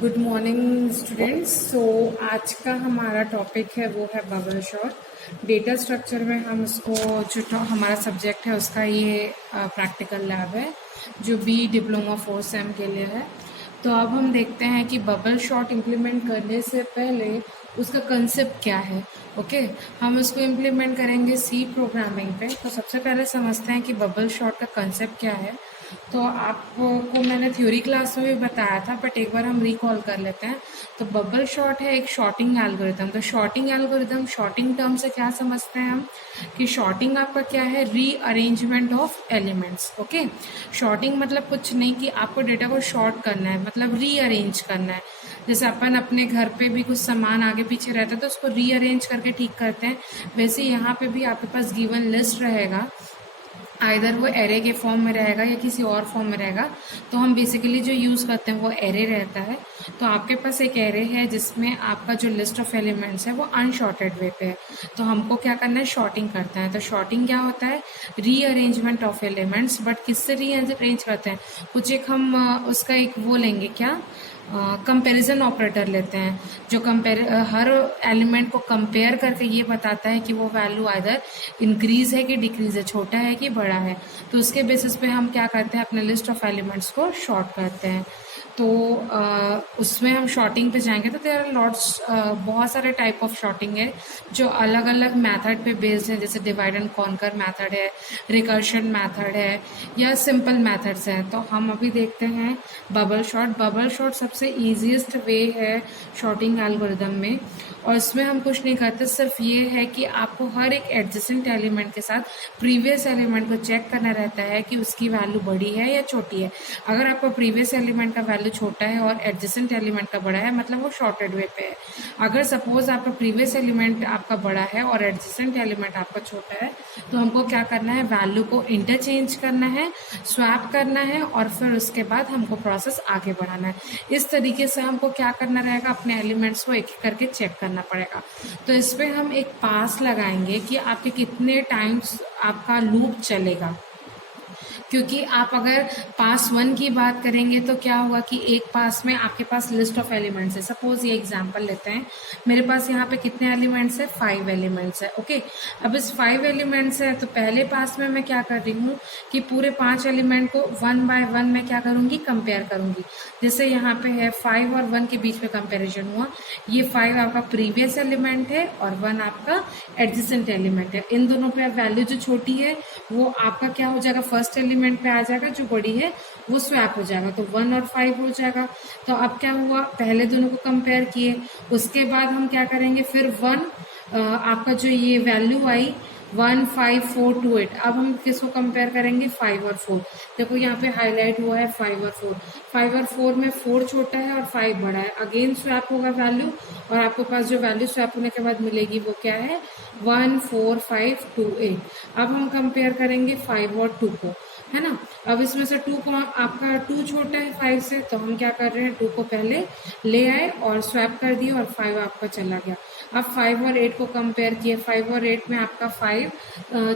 Good morning students. आज का हमारा टॉपिक है वो है बबल शॉट। डेटा स्ट्रक्चर में हम उसको हमारा सब्जेक्ट है उसका ये प्रैक्टिकल लैब है जो बी डिप्लोमा 4 सेम के लिए है। तो अब हम देखते हैं कि बबल शॉट इम्प्लीमेंट करने से पहले उसका कंसेप्ट क्या है। ओके, हम उसको इम्प्लीमेंट करेंगे सी प्रोग्रामिंग पे। तो सबसे पहले समझते हैं कि बबल शॉट का कंसेप्ट क्या है। तो आपको मैंने थ्योरी क्लास में भी बताया था, बट एक बार हम रिकॉल कर लेते हैं। तो बबल शॉट है एक शॉर्टिंग एल्गोरिथम। तो शॉर्टिंग एल्गोरिथम, शॉर्टिंग टर्म से क्या समझते हैं हम कि शॉर्टिंग आपका क्या है, rearrangement of elements. Okay, sorting मतलब कुछ नहीं कि आपको डेटा को शॉर्ट करना है, मतलब रीअरेंज करना है। जैसे अपन अपने घर पे भी कुछ सामान आगे पीछे रहता है तो उसको रीअरेंज करके ठीक करते हैं, वैसे यहाँ पे भी आपके पास गिवन लिस्ट रहेगा, आइदर वो एरे के फॉर्म में रहेगा या किसी और फॉर्म में रहेगा। तो हम बेसिकली जो यूज़ करते हैं वो एरे रहता है। तो आपके पास एक एरे है जिसमें आपका जो लिस्ट ऑफ एलिमेंट्स है वो अनशॉर्टेड वे पे है। तो हमको क्या करना है, शॉर्टिंग करते हैं। तो शॉर्टिंग क्या होता है, रीअरेंजमेंट ऑफ एलिमेंट्स। बट किससे रीअरेंज करते हैं, कुछ एक हम उसका एक वो लेंगे, क्या कंपैरिजन ऑपरेटर लेते हैं जो हर एलिमेंट को कंपेयर करके ये बताता है कि वो वैल्यू आइदर इंक्रीज है कि डिक्रीज है, छोटा है कि बड़ा है। तो उसके बेसिस पे हम क्या करते हैं, अपने लिस्ट ऑफ एलिमेंट्स को शॉर्ट करते हैं। तो उसमें हम शॉर्टिंग पे जाएंगे तो देयर आर लॉट्स, बहुत सारे टाइप ऑफ शॉर्टिंग है जो अलग अलग मेथड पे बेस्ड है। जैसे डिवाइड एंड कॉन्कर मेथड है, रिकर्शन मेथड है, या सिंपल मेथड्स हैं। तो हम अभी देखते हैं बबल शॉट। बबल शॉट सबसे ईजीएस्ट वे है शॉर्टिंग एल्गोरिदम में, और इसमें हम कुछ नहीं करते, सिर्फ ये है कि आपको हर एक एडजेसेंट एलिमेंट के साथ प्रीवियस एलिमेंट को चेक करना रहता है कि उसकी वैल्यू बड़ी है या छोटी है। अगर आपका प्रीवियस एलिमेंट का वैल्यू छोटा है और एडजेसेंट एलिमेंट का बड़ा है, मतलब वो शॉर्टेड वे पे है। अगर सपोज आपका प्रीवियस एलिमेंट आपका बड़ा है और एडजेसेंट एलिमेंट आपका छोटा है, तो हमको क्या करना है, वैल्यू को इंटरचेंज करना है, स्वैप करना है, और फिर उसके बाद हमको प्रोसेस आगे बढ़ाना है। इस तरीके से हमको क्या करना रहेगा, अपने एलिमेंट्स को एक एक करके चेक करना पड़ेगा। तो इस पे हम एक पास लगाएंगे कि आपके कितने टाइम्स आपका लूप चलेगा। क्योंकि आप अगर पास 1 की बात करेंगे तो क्या होगा कि एक पास में आपके पास लिस्ट ऑफ एलिमेंट्स है। सपोज ये एग्जांपल लेते हैं, मेरे पास यहाँ पे कितने एलिमेंट्स है, 5 एलिमेंट्स है। ओके, अब इस 5 एलिमेंट्स है तो पहले पास में मैं क्या कर रही हूँ कि पूरे 5 एलिमेंट को 1 बाय 1 मैं क्या करूँगी, कंपेयर करूँगी। जैसे यहाँ पे है 5 और 1 के बीच में कंपेरिजन हुआ। ये 5 आपका प्रीवियस एलिमेंट है और 1 आपका एडजेसेंट एलिमेंट है। इन दोनों पे वैल्यू जो छोटी है वो आपका क्या हो जाएगा, फर्स्ट एलिमेंट पे आ जाएगा, जो बड़ी है वो स्वैप हो जाएगा, तो 1 और 5 हो जाएगा। तो अब क्या हुआ, पहले दोनों को कंपेयर किए, उसके बाद हम क्या करेंगे, फिर 1 आपका जो ये वैल्यू आई 1 5 4 2 8, अब हम किसको कंपेयर करेंगे, 5 और 4। देखो यहाँ पे हाईलाइट हुआ है 5 और 4। 5 और 4 में 4 छोटा है और 5 बड़ा है, अगेन स्वैप होगा वैल्यू, और आपके पास जो वैल्यू स्वैप होने के बाद मिलेगी वो क्या है, 1 4 5 2 8। अब हम कंपेयर करेंगे 5 और 2 को, है ना। अब इसमें से 2 को, आपका 2 छोटा है 5 से, तो हम क्या कर रहे हैं, 2 को पहले ले आए और स्वैप कर दिए और 5 आपका चला गया। अब 5 और 8 को कंपेयर किए, 5 और 8 में आपका 5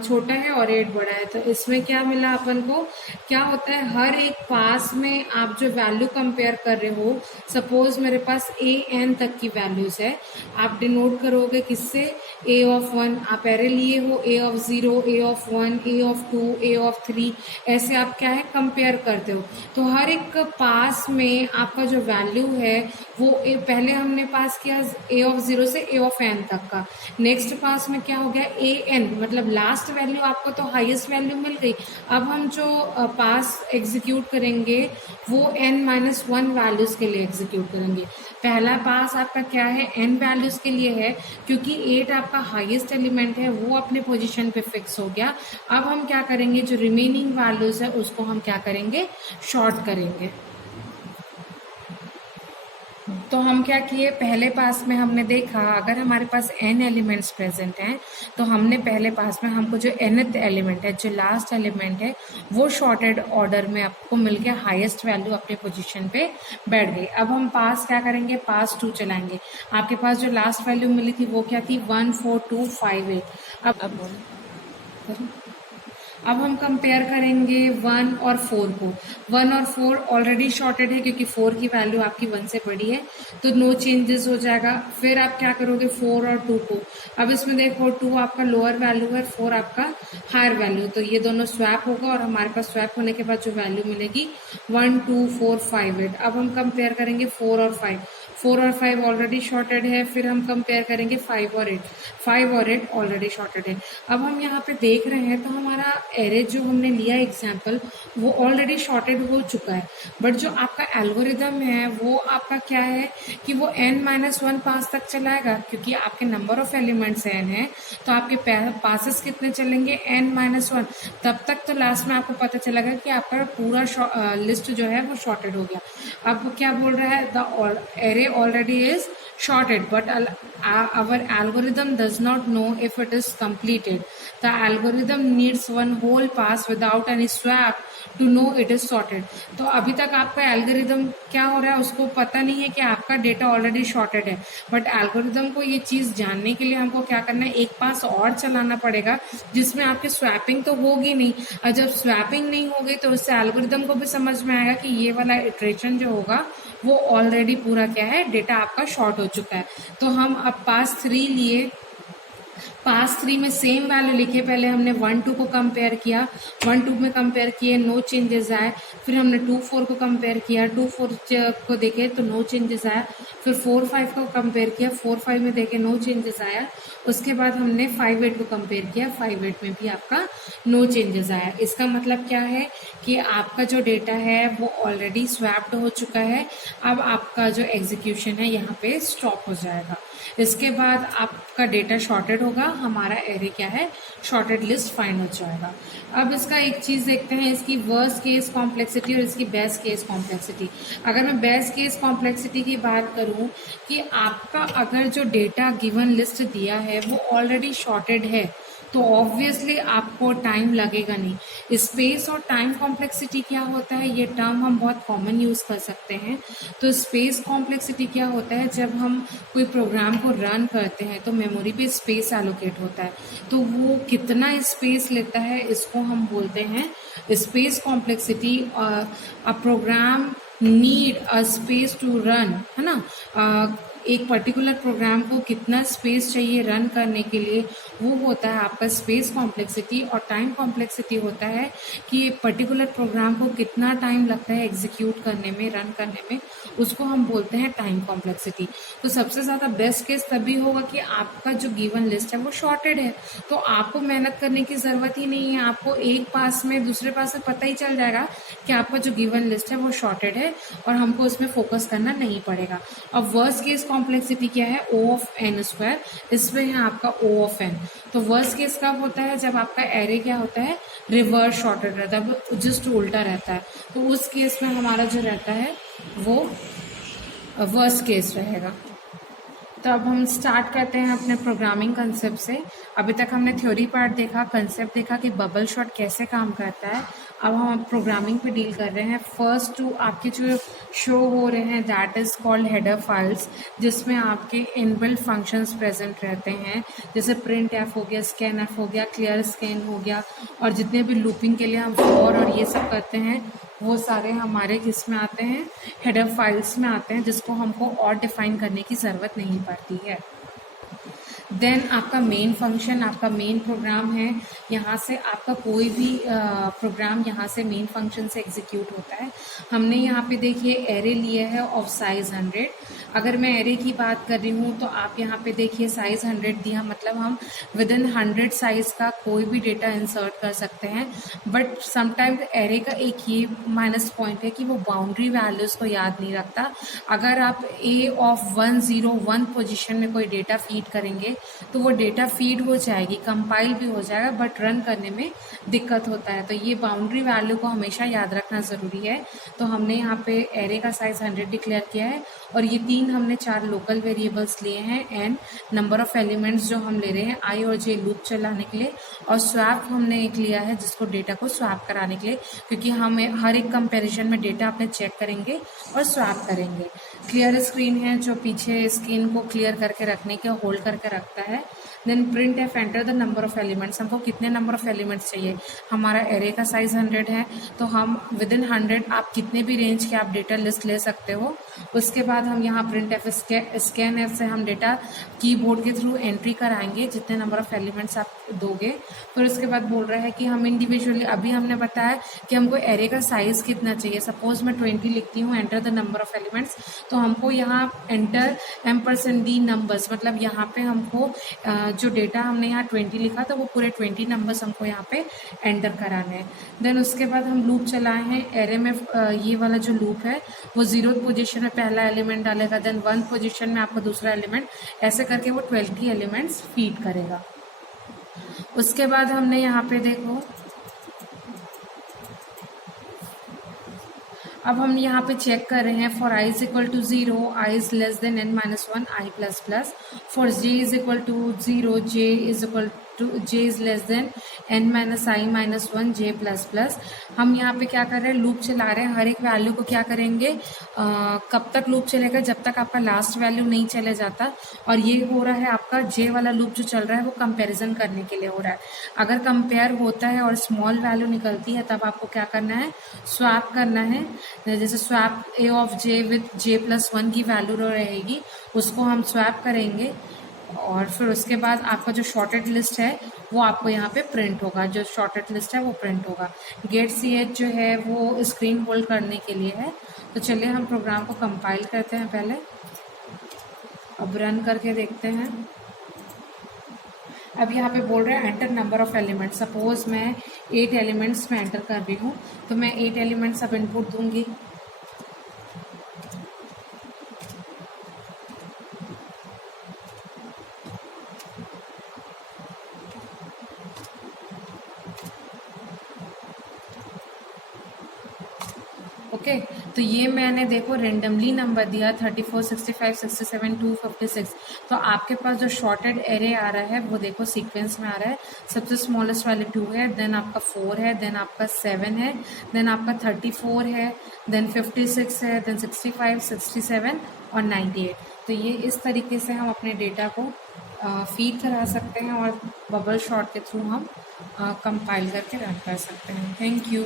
छोटा है और 8 बड़ा है। तो इसमें क्या मिला अपन को, क्या होता है, हर एक पास में आप जो वैल्यू कंपेयर कर रहे हो, सपोज मेरे पास an तक की वैल्यूज है, आप डिनोट करोगे किससे, a ऑफ 1, आप एरे लिए हो, a of 0, a of 1, a of 2, a of 3, ऐसे आप क्या है कंपेयर करते हो। तो हर एक पास में आपका जो वैल्यू है वो पहले हमने पास किया a ऑफ 0 से a ऑफ n तक का, नेक्स्ट पास में क्या हो गया, an, मतलब लास्ट वैल्यू आपको तो हाईएस्ट वैल्यू मिल गई। अब हम जो पास एग्जीक्यूट करेंगे वो n-1 वैल्यूज के लिए एग्जीक्यूट करेंगे। पहला पास आपका क्या है, n वैल्यूज के लिए है, क्योंकि 8 आपका हाईएस्ट एलिमेंट है, वो अपने पोजीशन पे फिक्स हो गया। अब हम क्या करेंगे, जो रिमेनिंग वैल्यूज है उसको हम क्या करेंगे, शॉर्ट करेंगे। तो हम क्या किए, पहले पास में हमने देखा अगर हमारे पास n एलिमेंट्स प्रेजेंट हैं तो हमने पहले पास में हमको जो nth एलिमेंट है, जो लास्ट एलिमेंट है, वो शॉर्टेड ऑर्डर में आपको मिल गया, हाईएस्ट वैल्यू अपने पोजीशन पे बैठ गई। अब हम पास क्या करेंगे, पास 2 चलाएंगे। आपके पास जो लास्ट वैल्यू मिली थी वो क्या थी, 1 4 2 5 8। अब अब हम कंपेयर करेंगे 1 और 4 को। 1 और 4 ऑलरेडी शॉर्टेड है क्योंकि 4 की वैल्यू आपकी 1 से बड़ी है, तो नो चेंजेस हो जाएगा। फिर आप क्या करोगे 4 और 2 को। अब इसमें देखो 2 आपका लोअर वैल्यू है, 4 आपका हायर वैल्यू, तो ये दोनों स्वैप होगा और हमारे पास स्वैप होने के बाद जो वैल्यू मिलेगी 1 2 4 5 8। अब हम कंपेयर करेंगे 4 और 5। 4 और 5 ऑलरेडी शॉर्टेड है। फिर हम कंपेयर करेंगे 5 और 8। 5 और 8 ऑलरेडी शॉर्टेड है। अब हम यहाँ पे देख रहे हैं तो हमारा एरे जो हमने लिया एग्जाम्पल वो ऑलरेडी शॉर्टेड हो चुका है, बट जो आपका एल्गोरिदम है वो आपका क्या है कि वो n-1 पास तक चलाएगा, क्योंकि आपके नंबर ऑफ एलिमेंट्स n है तो आपके पासेस कितने चलेंगे n-1। तब तक तो लास्ट में आपको पता चलेगा कि आपका पूरा लिस्ट जो है वो शॉर्टेड हो गया। अब वो क्या बोल रहा है, the array already is shorted, but our algorithm does not know if it is completed. The algorithm needs one whole pass without any swap to know it is sorted. तो अभी तक आपका एल्गोरिदम क्या हो रहा है, उसको पता नहीं है कि आपका डेटा ऑलरेडी शॉर्टेड है, बट एल्गोरिदम को ये चीज़ जानने के लिए हमको क्या करना है, एक पास और चलाना पड़ेगा जिसमें आपकी स्वैपिंग तो होगी नहीं। और जब स्वैपिंग नहीं होगी तो उससे एल्गोरिदम को भी समझ में आएगा कि ये वाला इटरेशन जो होगा वो ऑलरेडी पूरा क्या है, डेटा आपका शॉर्ट हो चुका है। तो हम अब पास 3 लिए। पास 3 में सेम वैल्यू लिखे, पहले हमने 1 2 को कंपेयर किया, 1 2 में कंपेयर किए, नो चेंजेस आए। फिर हमने 2 4 को कंपेयर किया, 2 4 को देखे तो नो चेंजेस आया। फिर 4 5 को कंपेयर किया, 4 5 में देखे नो चेंजेस आया। उसके बाद हमने 5 8 को कंपेयर किया, 5 8 में भी आपका नो चेंजेस आया। इसका मतलब क्या है कि आपका जो डेटा है वो ऑलरेडी स्वैप्ड हो चुका है। अब आपका जो एग्जीक्यूशन है यहाँ पे स्टॉप हो जाएगा। इसके बाद आपका डेटा शॉर्टेड होगा, हमारा एरे क्या है, शॉर्टेड लिस्ट फाइंड हो जाएगा। अब इसका एक चीज़ देखते हैं, इसकी वर्स्ट केस कॉम्प्लेक्सिटी और इसकी बेस्ट केस कॉम्प्लेक्सिटी। अगर मैं बेस्ट केस कॉम्प्लेक्सिटी की बात करूं कि आपका अगर जो डेटा गिवन लिस्ट दिया है वो ऑलरेडी शॉर्टेड है तो ऑब्वियसली आपको टाइम लगेगा नहीं। स्पेस और टाइम कॉम्प्लेक्सिटी क्या होता है, ये टर्म हम बहुत कॉमन यूज़ कर सकते हैं। तो स्पेस कॉम्प्लेक्सिटी क्या होता है, जब हम कोई प्रोग्राम को रन करते हैं तो मेमोरी पे स्पेस एलोकेट होता है, तो वो कितना स्पेस लेता है इसको हम बोलते हैं space complexity. A program need a space to run, है ना, एक पर्टिकुलर प्रोग्राम को कितना स्पेस चाहिए रन करने के लिए, वो होता है आपका स्पेस कॉम्प्लेक्सिटी। और टाइम कॉम्प्लेक्सिटी होता है कि पर्टिकुलर प्रोग्राम को कितना टाइम लगता है एग्जीक्यूट करने में, रन करने में, उसको हम बोलते हैं टाइम कॉम्प्लेक्सिटी। तो सबसे ज़्यादा बेस्ट केस तभी होगा कि आपका जो गिवन लिस्ट है वो शॉर्टेड है, तो आपको मेहनत करने की ज़रूरत ही नहीं है। आपको एक पास में दूसरे पास में पता ही चल जाएगा कि आपका जो गिवन लिस्ट है वो शॉर्टेड है और हमको उसमें फोकस करना नहीं पड़ेगा। अब वर्स्ट केस कॉम्प्लेक्सिटी क्या है, O ऑफ n स्क्वायर, इसमें है आपका O ऑफ n। तो वर्स्ट केस कब होता है, जब आपका एरे क्या होता है, रिवर्स शॉर्टेड रहता है, जस्ट उल्टा रहता है, तो उस केस में हमारा जो रहता है वो वर्स्ट केस रहेगा। तो अब हम स्टार्ट करते हैं अपने प्रोग्रामिंग कंसेप्ट से। अभी तक हमने थ्योरी पार्ट देखा, कंसेप्ट देखा कि बबल शॉट कैसे काम करता है। अब हम प्रोग्रामिंग पे डील कर रहे हैं। फर्स्ट टू आपके जो शो हो रहे हैं that is called header files, जिसमें आपके इनबिल्ट फंक्शंस प्रेजेंट रहते हैं, जैसे प्रिंट एफ हो गया, स्कैन एफ हो गया, क्लियर स्कैन हो गया, और जितने भी लूपिंग के लिए हम फॉर और ये सब करते हैं वो सारे हमारे किस में आते हैं, हेडर फाइल्स में आते हैं, जिसको हमको और डिफाइन करने की ज़रूरत नहीं पड़ती है। देन आपका मेन फंक्शन, आपका मेन प्रोग्राम है, यहाँ से आपका कोई भी प्रोग्राम यहाँ से मेन फंक्शन से एग्जीक्यूट होता है। हमने यहाँ पे देखिए एरे लिए है ऑफ साइज 100। अगर मैं एरे की बात कर रही हूँ तो आप यहाँ पे देखिए साइज 100 दिया, मतलब हम विद इन 100 साइज का कोई भी डेटा इंसर्ट कर सकते हैं। बट समटाइम्स एरे का एक ये माइनस पॉइंट है कि वो बाउंड्री वैल्यूज़ को याद नहीं रखता। अगर आप ए ऑफ 101 पोजीशन में कोई डेटा फीड करेंगे तो वो डेटा फीड हो जाएगी, कंपाइल भी हो जाएगा, बट रन करने में दिक्कत होता है। तो ये बाउंड्री वैल्यू को हमेशा याद रखना ज़रूरी है। तो हमने यहाँ पे एरे का साइज 100 डिक्लेयर किया है और ये हमने 4 लोकल वेरिएबल्स लिए हैं, एंड नंबर ऑफ एलिमेंट्स जो हम ले रहे हैं आई और जे लूप चलाने के लिए, और स्वैप हमने एक लिया है जिसको डेटा को स्वैप कराने के लिए, क्योंकि हम हर एक कंपैरिजन में डेटा अपने चेक करेंगे और स्वैप करेंगे। क्लियर स्क्रीन है जो पीछे स्क्रीन को क्लियर करके रखने के होल्ड करके रखता है। Then printf enter the number of elements, हमको कितने नंबर ऑफ एलिमेंट्स चाहिए। हमारा एरे का साइज 100 है तो हम विद इन 100 आप कितने भी रेंज के आप डेटा लिस्ट ले सकते हो। उसके बाद हम यहाँ प्रिंट एफ स्कैन एफ से हम डेटा कीबोर्ड के थ्रू एंट्री कराएंगे जितने नंबर ऑफ एलिमेंट्स आप दोगे। फिर उसके बाद बोल रहा है कि हम इंडिविजुअली, अभी हमने बताया कि हमको एरे का साइज कितना चाहिए। सपोज मैं 20 लिखती हूँ, enter the number of elements, तो हमको यहाँ एंटर %d नंबर्स, मतलब यहाँ पे हमको जो डेटा हमने यहाँ 20 लिखा था वो पूरे 20 नंबर्स हमको यहाँ पे एंटर कराने हैं। देन उसके बाद हम लूप चलाए हैं एरे में। ये वाला जो लूप है वो 0th पोजीशन में पहला एलिमेंट डालेगा, देन 1th पोजीशन में आपका दूसरा एलिमेंट, ऐसे करके वो 20 एलिमेंट्स फीड करेगा। उसके बाद हमने यहाँ पे देखो, अब हम यहाँ पे चेक कर रहे हैं for i is equal to 0, i is less than n-1, i plus plus. For j is equal to 0, j is less than n-i-1, j plus plus. हम यहाँ पे क्या कर रहे हैं, लूप चला रहे हैं। हर एक वैल्यू को क्या करेंगे, कब तक लूप चलेगा, जब तक आपका लास्ट वैल्यू नहीं चले जाता। और ये हो रहा है आपका j वाला लूप जो चल रहा है वो कंपैरिजन करने के लिए हो रहा है। अगर कंपेयर होता है और स्मॉल वैल्यू निकलती है तब आपको क्या करना है, स्वैप करना है। जैसे swap a of j with j+1 की वैल्यू रहेगी, उसको हम स्वैप करेंगे। और फिर उसके बाद आपका जो शॉर्टेड लिस्ट है वो आपको यहाँ पे प्रिंट होगा, जो शॉर्टेड लिस्ट है वो प्रिंट होगा। गेट ch जो है वो स्क्रीन होल्ड करने के लिए है। तो चलिए हम प्रोग्राम को कंपाइल करते हैं पहले, अब रन करके देखते हैं। अब यहाँ पे बोल रहे हैं enter number of elements. Suppose मैं 8 एलिमेंट्स में एंटर कर रही हूँ, तो मैं 8 एलिमेंट्स अब इनपुट दूंगी। ओके, तो ये मैंने देखो रेंडमली नंबर दिया 34, 65, 67, 256। तो आपके पास जो शॉर्टेड एरे आ रहा है वो देखो सीक्वेंस में आ रहा है। सबसे स्मॉलेस्ट वाले 2 है, देन आपका 4 है, देन आपका 7 है, देन आपका 34 है, देन 56 है, देन 65, 67 और 98। तो ये इस तरीके से हम अपने डेटा को फीड करा सकते हैं और बबल शॉट के थ्रू हम कंपाइल करके रन कर सकते हैं। Thank you.